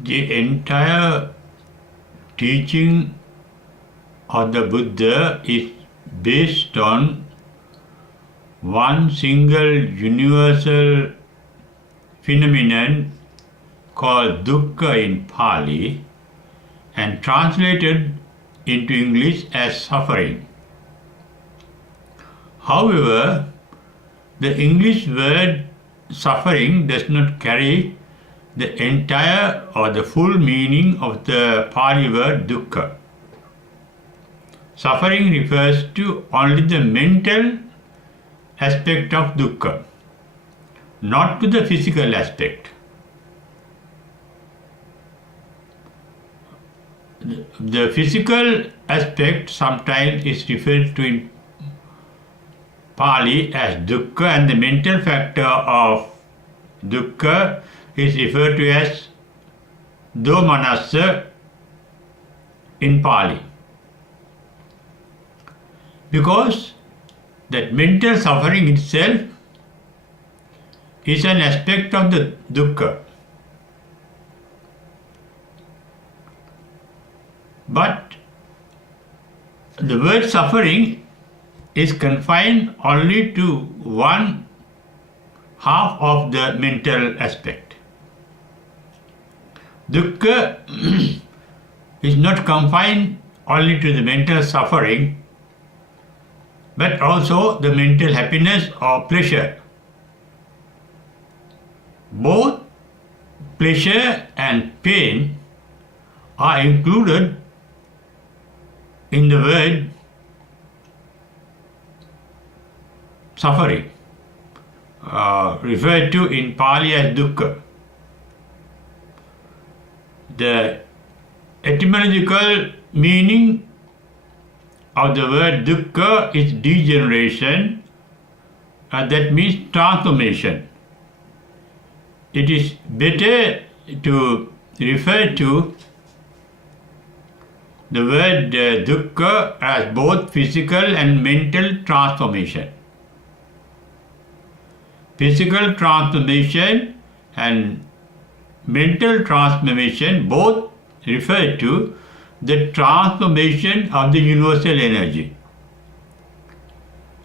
The entire teaching of the Buddha is based on one single universal phenomenon called dukkha in Pali and translated into English as suffering. However, the English word suffering does not carry the entire or the full meaning of the Pali word dukkha. Suffering refers to only the mental aspect of dukkha, not to the physical aspect. The physical aspect sometimes is referred to in Pali as dukkha, and the mental factor of dukkha is referred to as domanassa in Pali. Because that mental suffering itself is an aspect of the dukkha. But the word suffering is confined only to one half of the mental aspect. Dukkha is not confined only to the mental suffering, but also the mental happiness or pleasure. Both pleasure and pain are included in the word suffering, referred to in Pali as dukkha. The etymological meaning of the word dukkha is degeneration, that means transformation. It is better to refer to the word dukkha as both physical and mental transformation. Physical transformation and mental transformation both refer to the transformation of the universal energy.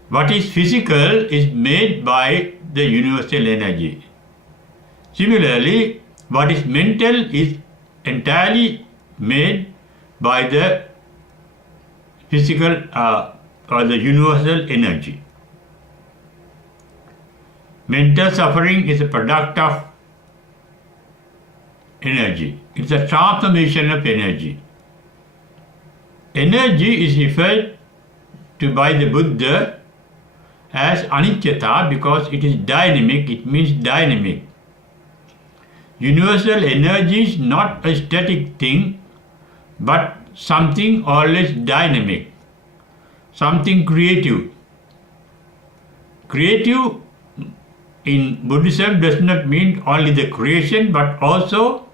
What is physical is made by the universal energy. Similarly, what is mental is entirely made by the physical or the universal energy. Mental suffering is a product of energy. It's a transformation of energy. Energy is referred to by the Buddha as anicca because it is dynamic, it means dynamic. Universal energy is not a static thing, but something always dynamic, something creative. Creative in Buddhism does not mean only the creation but also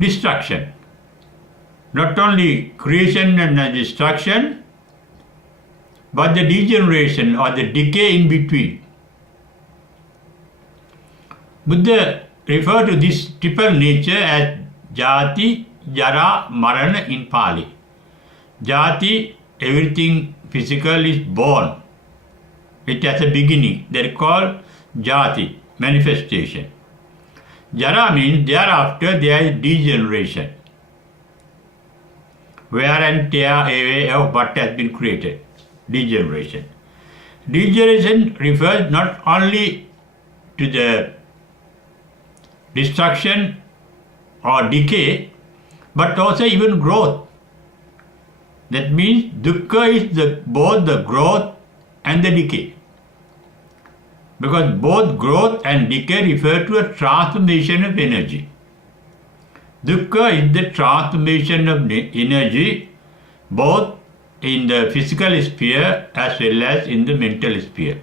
destruction. Not only creation and destruction, but the degeneration or the decay in between. Buddha referred to this triple nature as jati, jara, marana in Pali. Jati, everything physical is born. It has a beginning. They are called jati, manifestation. Jara means thereafter there is degeneration. Wear and tear away of what has been created. Degeneration. Degeneration refers not only to the destruction or decay, but also even growth. That means dukkha is both the growth and the decay. Because both growth and decay refer to a transformation of energy. Dukkha is the transformation of energy both in the physical sphere as well as in the mental sphere.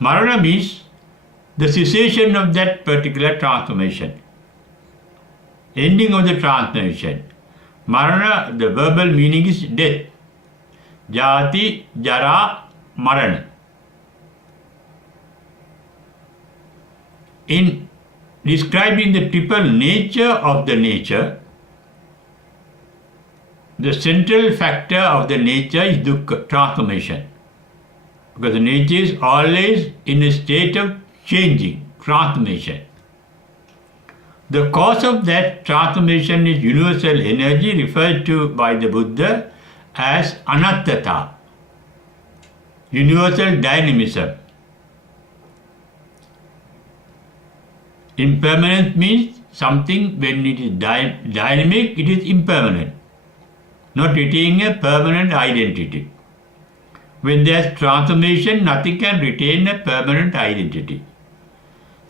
Marana means the cessation of that particular transformation, ending of the transformation. Marana, the verbal meaning is death. Jati, jara, marana. In describing the triple nature of the nature, the central factor of the nature is dukkha, transformation. Because the nature is always in a state of changing, transformation. The cause of that transformation is universal energy referred to by the Buddha as anattata, universal dynamism. Impermanence means something when it is dynamic, it is impermanent, not retaining a permanent identity. When there is transformation, nothing can retain a permanent identity.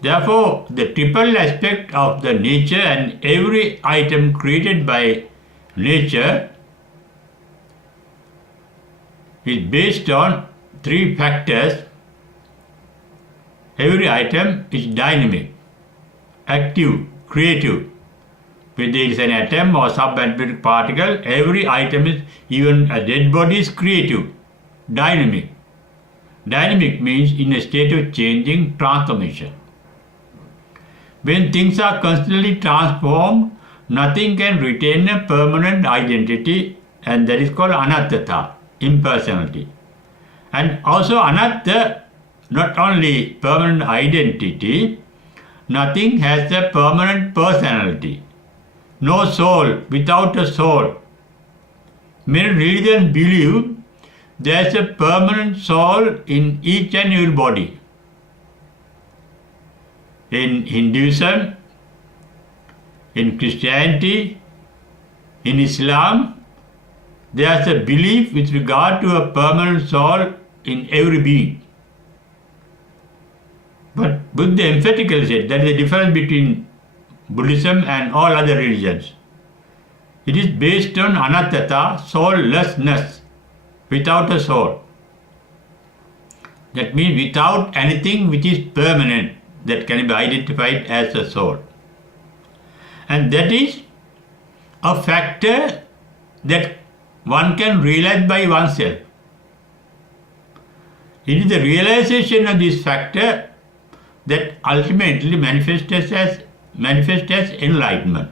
Therefore, the triple aspect of the nature and every item created by nature is based on three factors. Every item is dynamic, active, creative. Whether it is an atom or subatomic particle, every item is, even a dead body, is creative, dynamic. Dynamic means in a state of changing, transformation. When things are constantly transformed, nothing can retain a permanent identity, and that is called anattata, impersonality. And also anatta, not only permanent identity, nothing has a permanent personality. No soul without a soul. Many religions believe there is a permanent soul in each and every body. In Hinduism, in Christianity, in Islam, there is a belief with regard to a permanent soul in every being. But Buddha emphatically said that is the difference between Buddhism and all other religions. It is based on anattata, soullessness, without a soul. That means without anything which is permanent, that can be identified as a soul. And that is a factor that one can realize by oneself. It is the realization of this factor that ultimately manifests as enlightenment.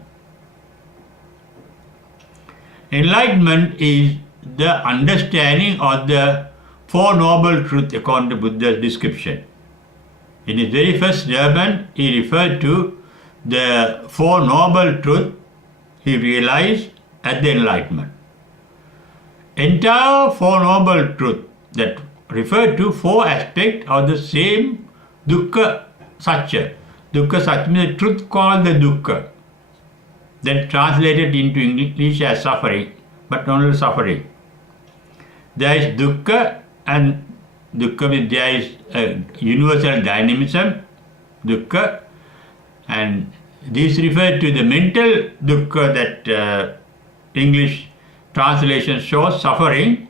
Enlightenment is the understanding of the Four Noble Truths according to Buddha's description. In his very first sermon, he referred to the Four Noble Truths he realized at the enlightenment. Entire Four Noble Truths that refer to four aspects of the same dukkha satya. Dukkha satya means the truth called the dukkha, then translated into English as suffering, but not only suffering. There is dukkha, and dukkha means there is a universal dynamism, dukkha, and this refers to the mental dukkha that English translation shows suffering.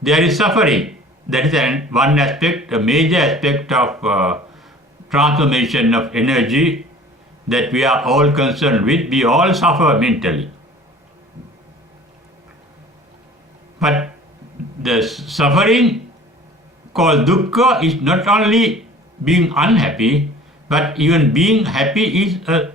There is suffering. That is one aspect, a major aspect of transformation of energy that we are all concerned with. We all suffer mentally. But the suffering called dukkha is not only being unhappy, but even being happy is a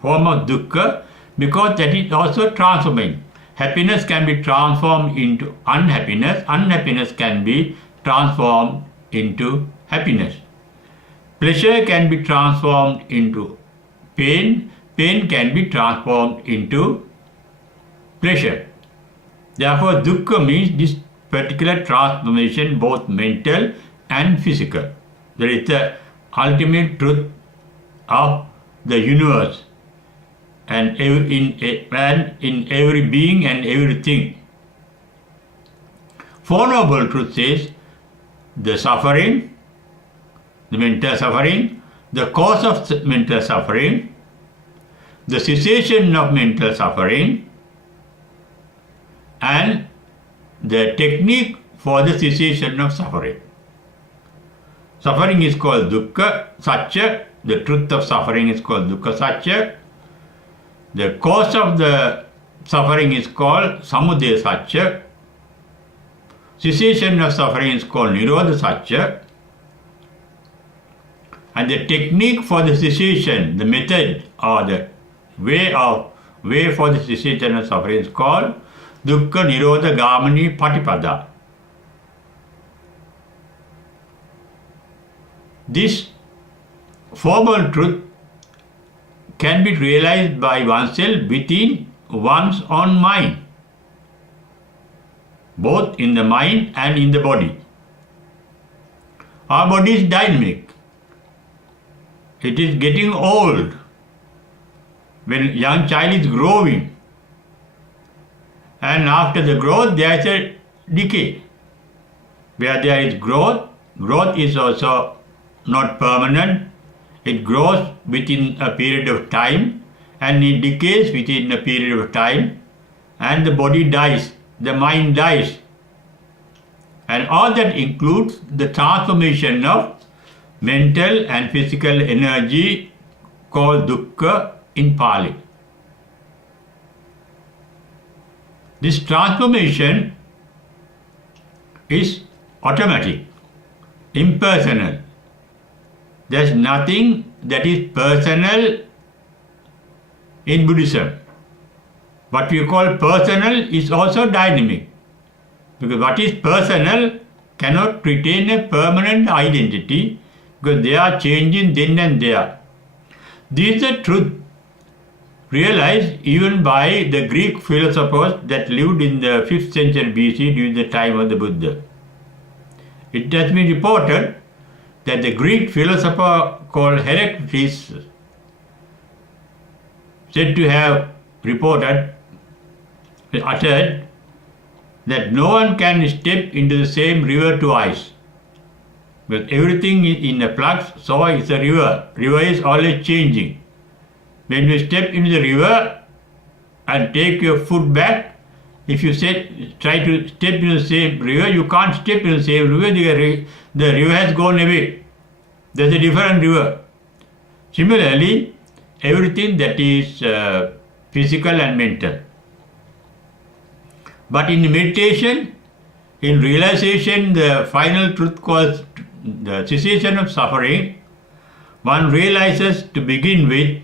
form of dukkha, because that is also transforming. Happiness can be transformed into unhappiness, unhappiness can be transformed into happiness. Pleasure can be transformed into pain, pain can be transformed into pleasure. Therefore, dukkha means this particular transformation, both mental and physical. That is the ultimate truth of the universe and in every being and everything. Four Noble Truths says the suffering, the mental suffering, the cause of mental suffering, the cessation of mental suffering, and the technique for the cessation of suffering. Suffering is called dukkha satya, the truth of suffering is called dukkha satya, the cause of the suffering is called samudaya satya, cessation of suffering is called nirodha satya, And the technique for the cessation, the method or the way for the cessation of suffering is called Dukkha Nirodha Gamani Patipada. This formal truth can be realized by oneself within one's own mind, both in the mind and in the body. Our body is dynamic. It is getting old. When a young child is growing, and after the growth there is a decay. Where there is growth, growth is also not permanent. It grows within a period of time and it decays within a period of time, and the body dies, the mind dies. And all that includes the transformation of mental and physical energy called dukkha in Pali. This transformation is automatic, impersonal. There is nothing that is personal in Buddhism. What we call personal is also dynamic, because what is personal cannot retain a permanent identity, because they are changing then and there. This is the truth realized even by the Greek philosophers that lived in the 5th century BC during the time of the Buddha. It has been reported that the Greek philosopher called Heraclitus said to have uttered that no one can step into the same river twice. But everything is in a flux, so is a river. River is always changing. When you step into the river and take your foot back, if you try to step into the same river, you can't step into the same river. The river has gone away. There's a different river. Similarly, everything that is physical and mental. But in meditation, in realization, the final truth called the cessation of suffering, one realizes to begin with,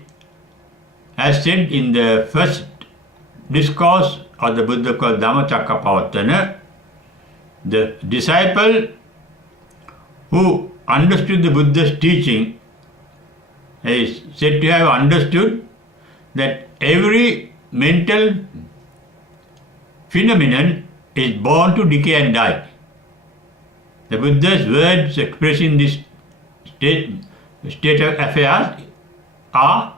as said in the first discourse of the Buddha called Dhammacakkappavattana, the disciple who understood the Buddha's teaching is said to have understood that every mental phenomenon is born to decay and die. The Buddha's words expressing this state of affairs are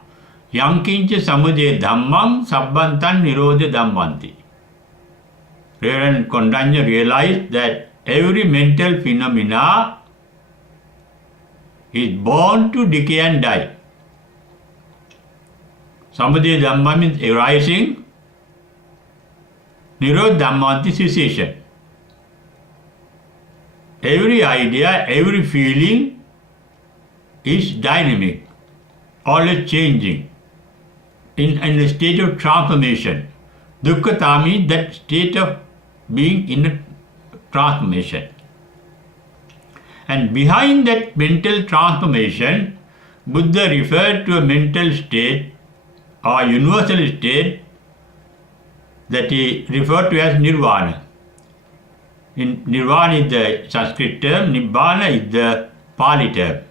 Yankincha samudaya dhammam sabbantan nirodha dhammanti. Reverend Kondanya realized that every mental phenomena is born to decay and die. Samudaya dhamma means arising, nirodha dhammanti cessation. Every idea, every feeling is dynamic, always changing, in a state of transformation. Dukkha means that state of being in a transformation. And behind that mental transformation, Buddha referred to a mental state or universal state that he referred to as nirvana. Nirvana is the Sanskrit term, Nibbana is the Pali term.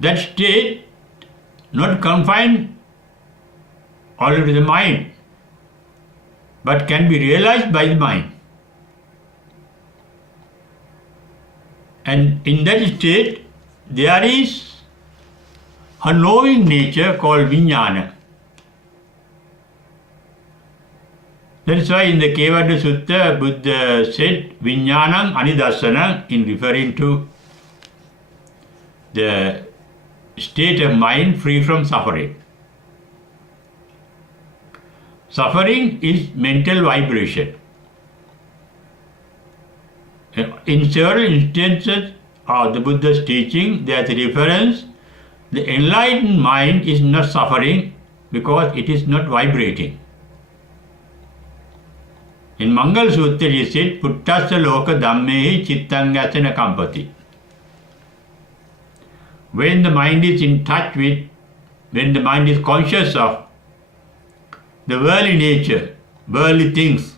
That state not confined only to the mind, but can be realized by the mind. And in that state, there is a knowing nature called Vijnana. That is why in the Kevada Sutta, Buddha said Vijnanam Anidarsanam in referring to the state of mind free from suffering. Suffering is mental vibration. In several instances of the Buddha's teaching, there is a reference. The enlightened mind is not suffering because it is not vibrating. In Mangal Sutra he said, Puttasa loka dhammehi chittang yasana kampati. when the mind is in touch with, when the mind is conscious of the worldly nature, worldly things,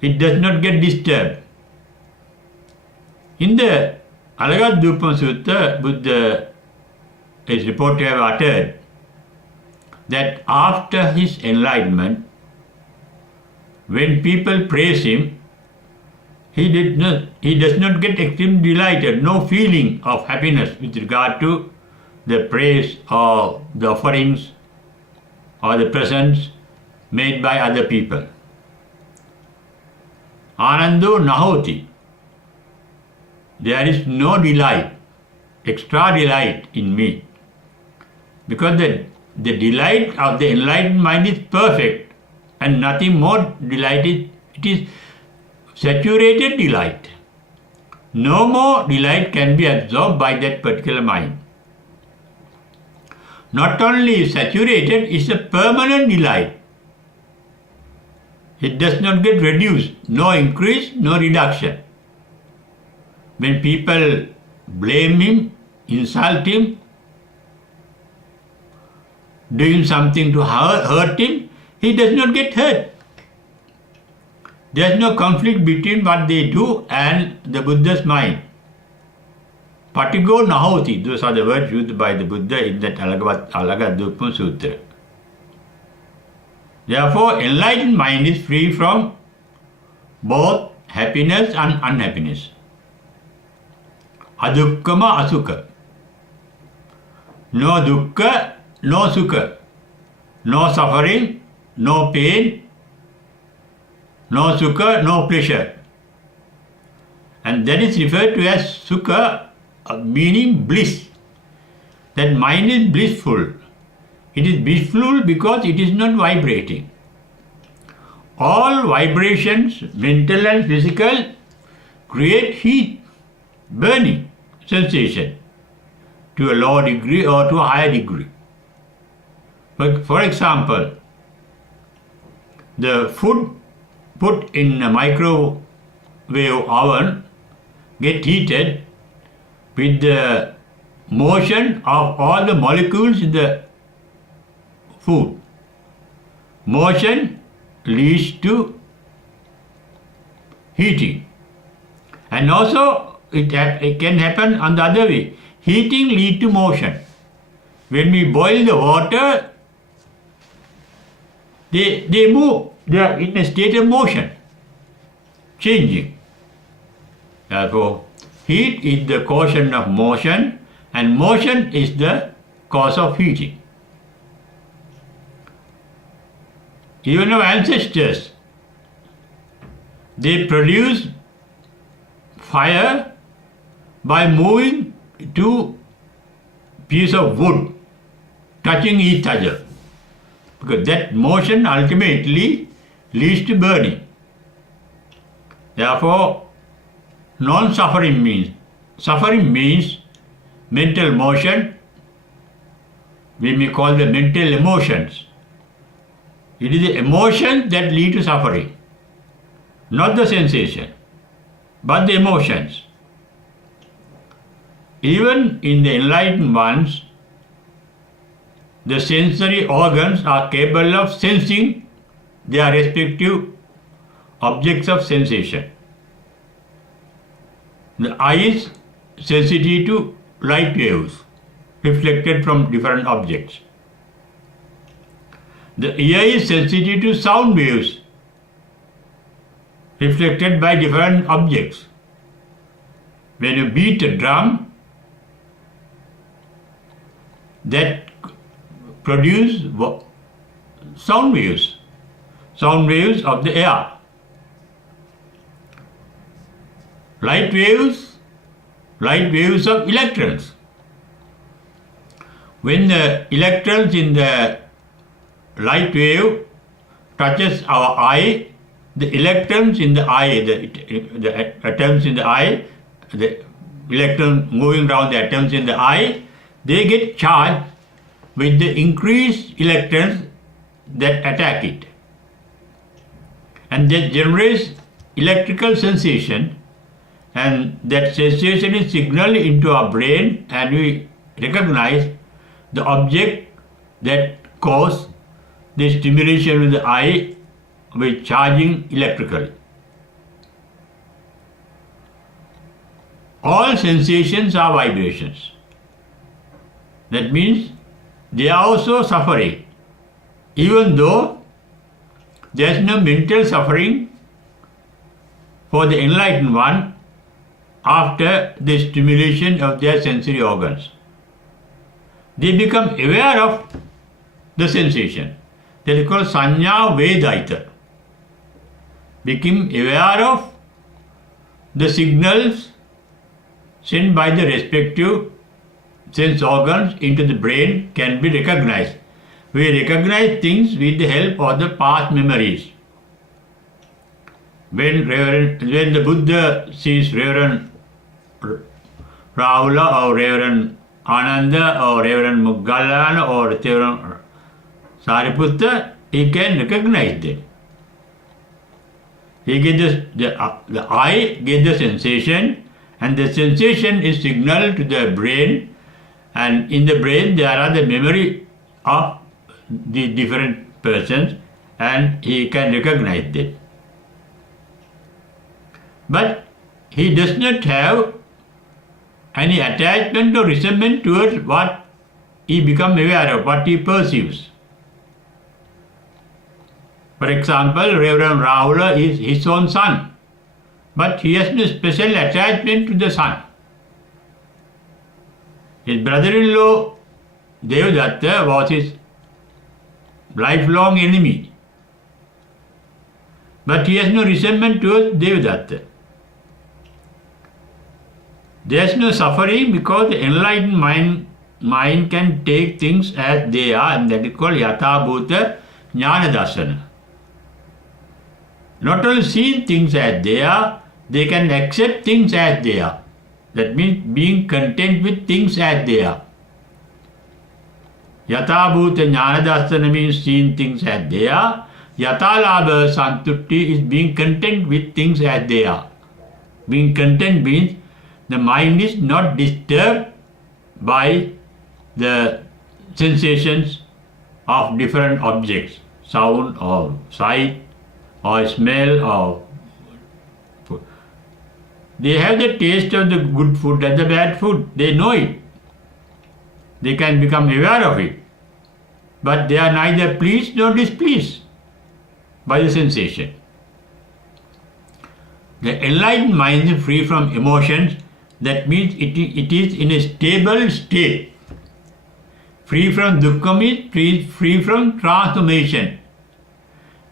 it does not get disturbed. In the Alagadupam Sutta, Buddha is reported to have uttered that after his enlightenment, when people praise him, he does not get extremely delighted, no feeling of happiness with regard to the praise or the offerings or the presents made by other people. Anando nahoti. There is no delight, extra delight in me. Because the delight of the enlightened mind is perfect and nothing more delighted. It is saturated delight. No more delight can be absorbed by that particular mind. Not only saturated, it's a permanent delight. It does not get reduced, no increase, no reduction. When people blame him, insult him, doing something to hurt him, he does not get hurt. There is no conflict between what they do and the Buddha's mind. Patigo nahoti, those are the words used by the Buddha in that Alagadupam Sutra. Therefore, enlightened mind is free from both happiness and unhappiness. Adukkama asukha. No dukkha, no sukha. No suffering, no pain, no sukha, no pleasure. And that is referred to as sukha, meaning bliss. That mind is blissful. It is blissful because it is not vibrating. All vibrations, mental and physical, create heat, burning sensation to a lower degree or to a higher degree. For example, the food put in a microwave oven get heated with the motion of all the molecules in the food. Motion leads to heating. And also it can happen on the other way. Heating leads to motion. When we boil the water, they move. They are in a state of motion, changing. Therefore, heat is the causation of motion, and motion is the cause of heating. Even our ancestors, they produced fire by moving two pieces of wood touching each other, because that motion ultimately leads to burning. Therefore, non-suffering means mental motion. We may call them mental emotions. It is the emotions that lead to suffering, not the sensation, but the emotions. Even in the enlightened ones, the sensory organs are capable of sensing their respective objects of sensation. The eye is sensitive to light waves reflected from different objects. The ear is sensitive to sound waves reflected by different objects. When you beat a drum, that produce sound waves of the air. Light waves of electrons. When the electrons in the light wave touches our eye, the electrons in the eye, the atoms in the eye, the electrons moving around the atoms in the eye, they get charged with the increased electrons that attack it. And that generates electrical sensation, and that sensation is signaled into our brain, and we recognize the object that caused the stimulation with the eye with charging electrically. All sensations are vibrations. That means they are also suffering, even though there is no mental suffering for the enlightened one after the stimulation of their sensory organs. They become aware of the sensation. That is called Sanya Vedaita. Become aware of the signals sent by the respective sense organs into the brain can be recognized. We recognize things with the help of the past memories. When the Buddha sees Reverend Rahula or Reverend Ananda or Reverend Moggallana or Reverend Sariputta, he can recognize them. He gets the eye gets the sensation, and the sensation is signaled to the brain, and in the brain there are the memory of the different persons, and he can recognize them. But he does not have any attachment or resentment towards what he becomes aware of, what he perceives. For example, Reverend Rahula is his own son, but he has no special attachment to the son. His brother-in-law Devadatta was his lifelong enemy, but he has no resentment towards Devadatta. There is no suffering because the enlightened mind can take things as they are, and that is called Yatha Bhuta Jnana Darsana. Not only seeing things as they are, they can accept things as they are. That means being content with things as they are. Yatha Bhuta Jnana Darsana means seeing things as they are. Yatha Labha Santutti is being content with things as they are. Being content means the mind is not disturbed by the sensations of different objects, sound or sight or smell or food. They have the taste of the good food and the bad food. They know it. They can become aware of it. But they are neither pleased nor displeased by the sensation. The enlightened mind is free from emotions. That means it is in a stable state. Free from dukkha means free from transformation.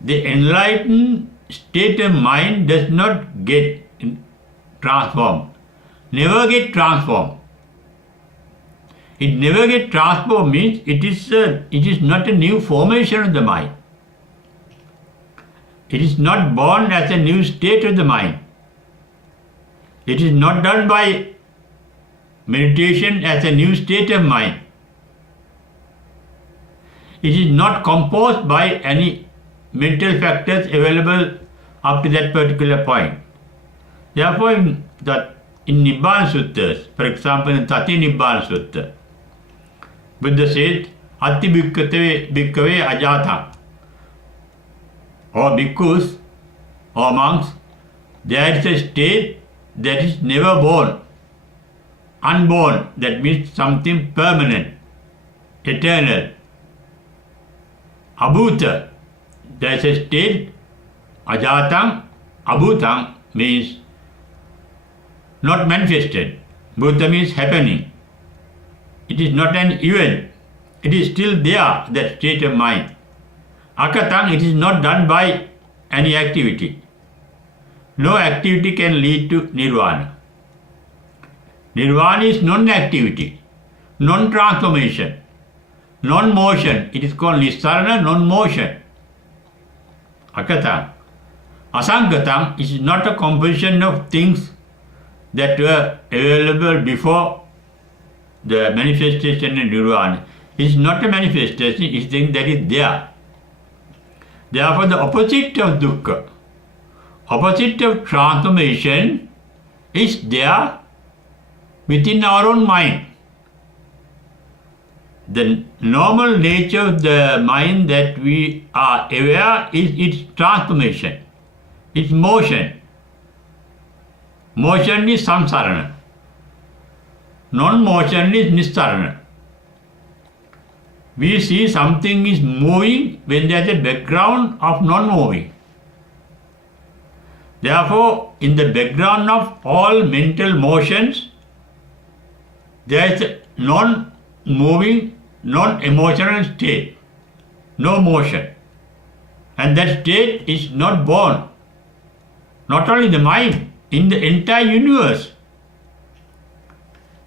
The enlightened state of mind does not get transformed. Never get transformed. It never get transformed means it is not a new formation of the mind. It is not born as a new state of the mind. It is not done by meditation as a new state of mind. It is not composed by any mental factors available up to that particular point. Therefore, in Nibbana Suttas, for example, in Tati Nibbana Sutta, Buddha said, Atti bhikkhave ajata, or bhikkhus or monks, there is a state that is never born, unborn, that means something permanent, eternal. Abhuta, there is a state, ajatam, abhutam means not manifested. Bhuta means happening. It is not an event. It is still there, that state of mind. Akatam, it is not done by any activity. No activity can lead to nirvana. Nirvana is non-activity, non-transformation, non-motion. It is called nissarana, non-motion. Akatam. Asangatam is not a composition of things that were available before the manifestation in nirvana. It is not a manifestation, it is thing that is there. Therefore, the opposite of dukkha, opposite of transformation is there within our own mind. The normal nature of the mind that we are aware is its transformation, its motion. Motion is samsarana. Non-motion is nissarana. We see something is moving when there is a background of non-moving. Therefore, in the background of all mental motions, there is a non-moving, non-emotional state, no motion. And that state is not born, not only in the mind, in the entire universe.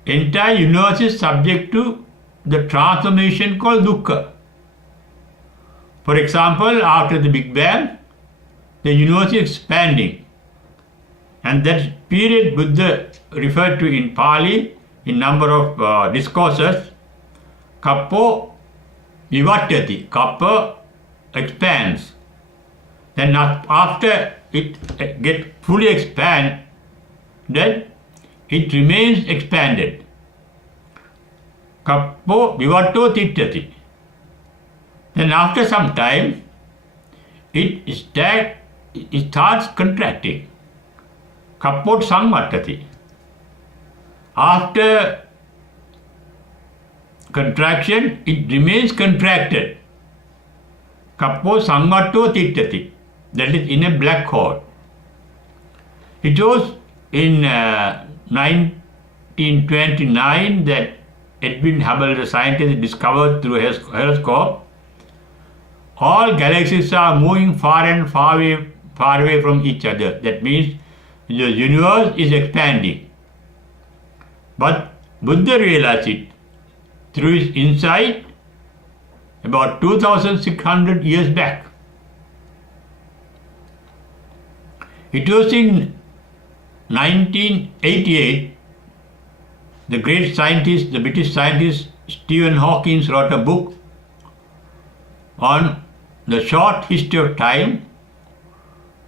Entire universe is subject to the transformation called dukkha. For example, after the Big Bang, the universe is expanding. And that period Buddha referred to in Pali in number of discourses, kappo vivattati, kappa expands. Then after it gets fully expanded, then it remains expanded. Kappo vivatto tittati. Then after some time, it starts contracting. Kappot samvattati. After contraction, it remains contracted. Kappo samvatto tittati. That is in a black hole. It was in 1929 that Edwin Hubble, the scientist, discovered through his telescope, all galaxies are moving far away from each other. That means the universe is expanding. But Buddha realized it through his insight about 2600 years back. It was in 1988, the great scientist, the British scientist Stephen Hawking wrote a book on the short history of time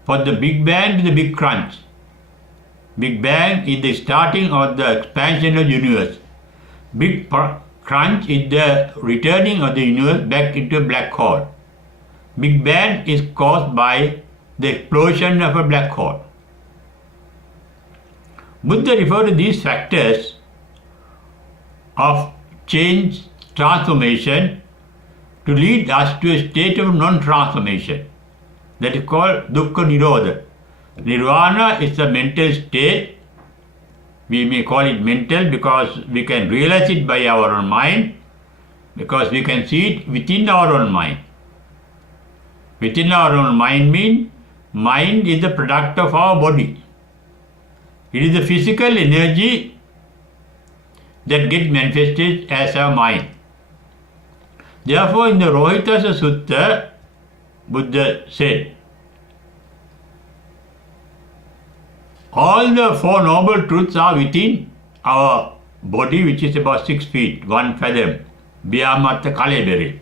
for the Big Bang to the Big Crunch. Big Bang is the starting of the expansion of the universe. Big Crunch is the returning of the universe back into a black hole. Big Bang is caused by the explosion of a black hole. Buddha referred to these factors of change, transformation, to lead us to a state of non-transformation. That is called dukkha nirodha. Nirvana is a mental state. We may call it mental because we can realize it by our own mind, because we can see it within our own mind. Within our own mind means mind is the product of our body. It is the physical energy that gets manifested as our mind. Therefore, in the Rohitassa Sutta, Buddha said, all the Four Noble Truths are within our body, which is about 6 feet, 1 fathom, Vyamatta Kalebere.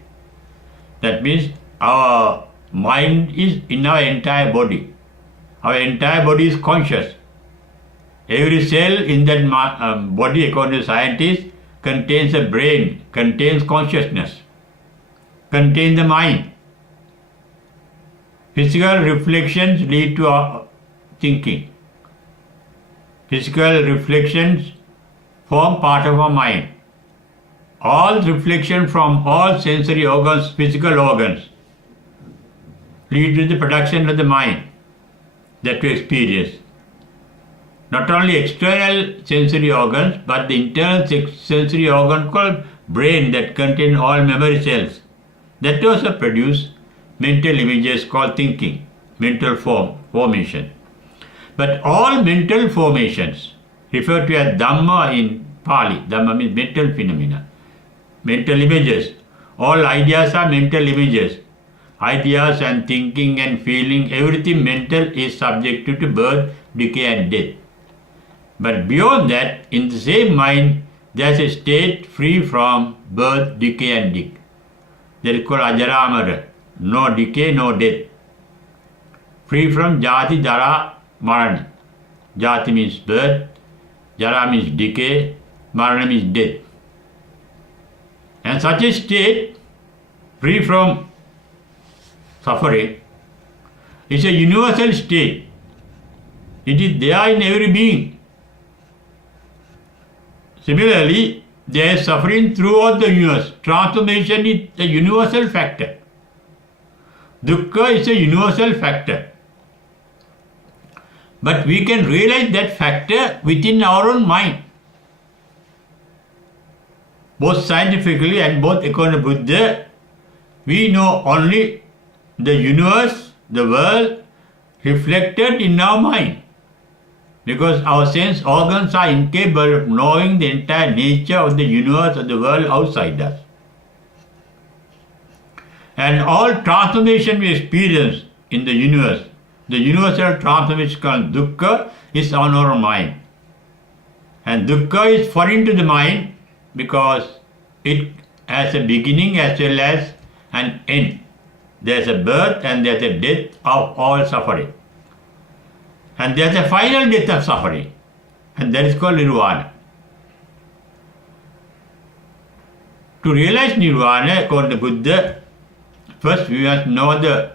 That means our mind is in our entire body. Our entire body is conscious. Every cell in that body, according to scientists, contains a brain, contains consciousness, contains the mind. Physical reflections lead to our thinking. Physical reflections form part of our mind. All reflection from all sensory organs, physical organs, lead to the production of the mind that we experience. Not only external sensory organs, but the internal sensory organ called brain that contains all memory cells. That also produce mental images called thinking, mental formation. But all mental formations, referred to as Dhamma in Pali, Dhamma means mental phenomena, mental images. All ideas are mental images. Ideas and thinking and feeling, everything mental is subject to birth, decay and death. But beyond that, in the same mind, there is a state free from birth, decay and death. That is called Ajaramara, no decay, no death. Free from Jati, Jara, Marana. Jati means birth, Jara means decay, Marana means death. And such a state, free from suffering, is a universal state. It is there in every being. Similarly, there is suffering throughout the universe. Transformation is a universal factor. Dukkha is a universal factor. But we can realize that factor within our own mind. Both scientifically and both according to Buddha, we know only the universe, the world, reflected in our mind. Because our sense organs are incapable of knowing the entire nature of the universe or the world outside us. And all transformation we experience in the universal transformation called dukkha, is on our mind. And dukkha is foreign to the mind because it has a beginning as well as an end. There's a birth and there's a death of all suffering. And there's a final death of suffering, and that is called nirvana. To realize nirvana, according to Buddha, first we must know the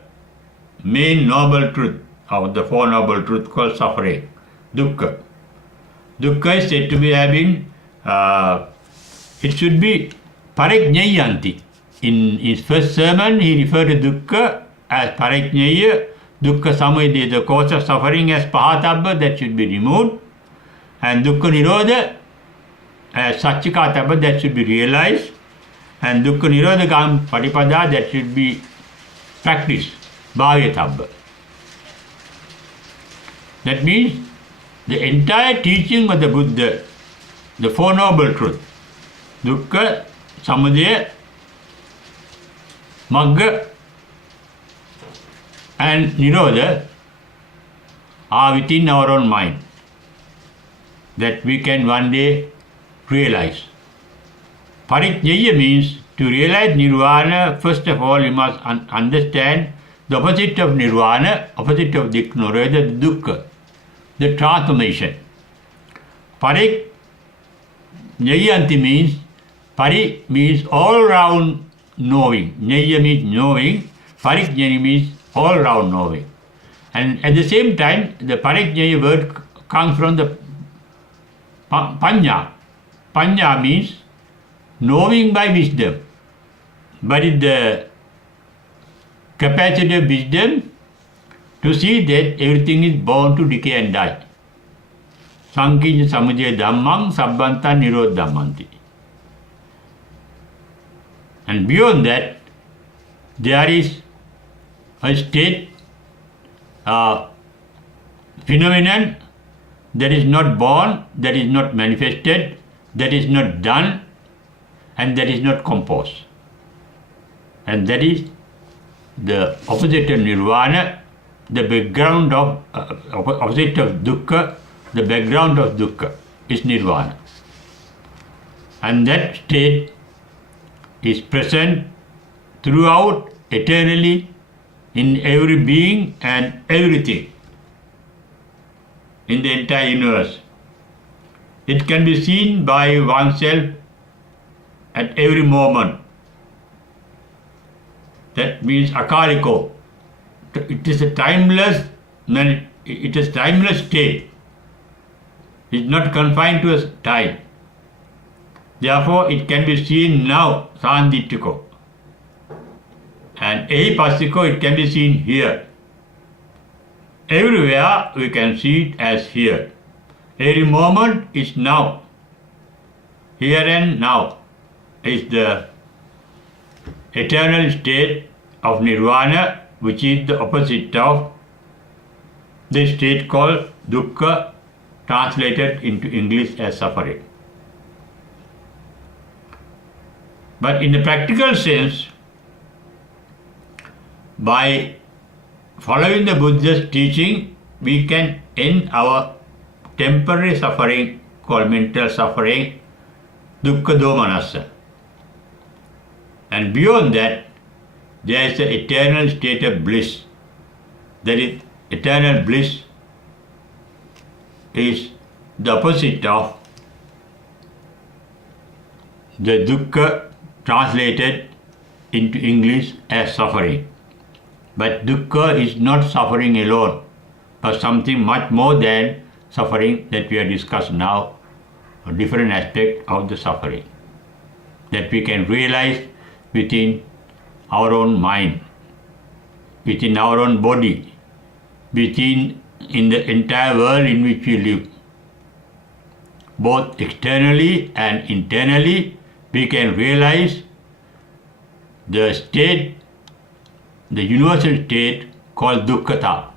main noble truth of the Four Noble Truths called suffering, dukkha. Dukkha is said to be having, it should be parajñayanti. In his first sermon, he referred to dukkha as parajñaya, dukkha samudaya, the cause of suffering, as pahatabba, that should be removed, and dukkha nirodha as satchikatabba, that should be realized, and dukkha nirodhagam patipada, that should be practiced, bhavyatabba. That means the entire teaching of the Buddha, the Four Noble Truths, dukkha, samudaya, magga and nirodha, are within our own mind, that we can one day realize. Parijñaya means to realize nirvana. First of all, you must understand the opposite of nirvana, opposite of nirodha, dukkha, the transformation. Parijñayanti means, pari means all round knowing, ñaya means knowing, parijñani means all round knowing. And at the same time, the parijñaya word comes from the panya. Panya means knowing by wisdom. But it's the capacity of wisdom to see that everything is born to decay and die. Sankiña samudaya dhammam sabbanta nirodhamanti. And beyond that, there is a state, phenomenon that is not born, that is not manifested, that is not done, and that is not composed. And that is the opposite of nirvana, the background of, opposite of dukkha, the background of dukkha is nirvana. And that state is present throughout, eternally, in every being and everything in the entire universe. It can be seen by oneself at every moment. That means akaliko. It is a timeless state. It is not confined to a time. Therefore, it can be seen now, sanditiko. And ehipassiko, it can be seen here. Everywhere we can see it as here. Every moment is now. Here and now is the eternal state of nirvana, which is the opposite of the state called dukkha, translated into English as suffering. But in the practical sense, by following the Buddha's teaching, we can end our temporary suffering called mental suffering, dukkha domanassa. And beyond that, there is the eternal state of bliss. That is eternal bliss is the opposite of the dukkha translated into English as suffering. But dukkha is not suffering alone, but something much more than suffering that we are discussing now, a different aspect of the suffering that we can realize within our own mind, within our own body, within in the entire world in which we live. Both externally and internally, we can realize the state, the universal state called dukkhata.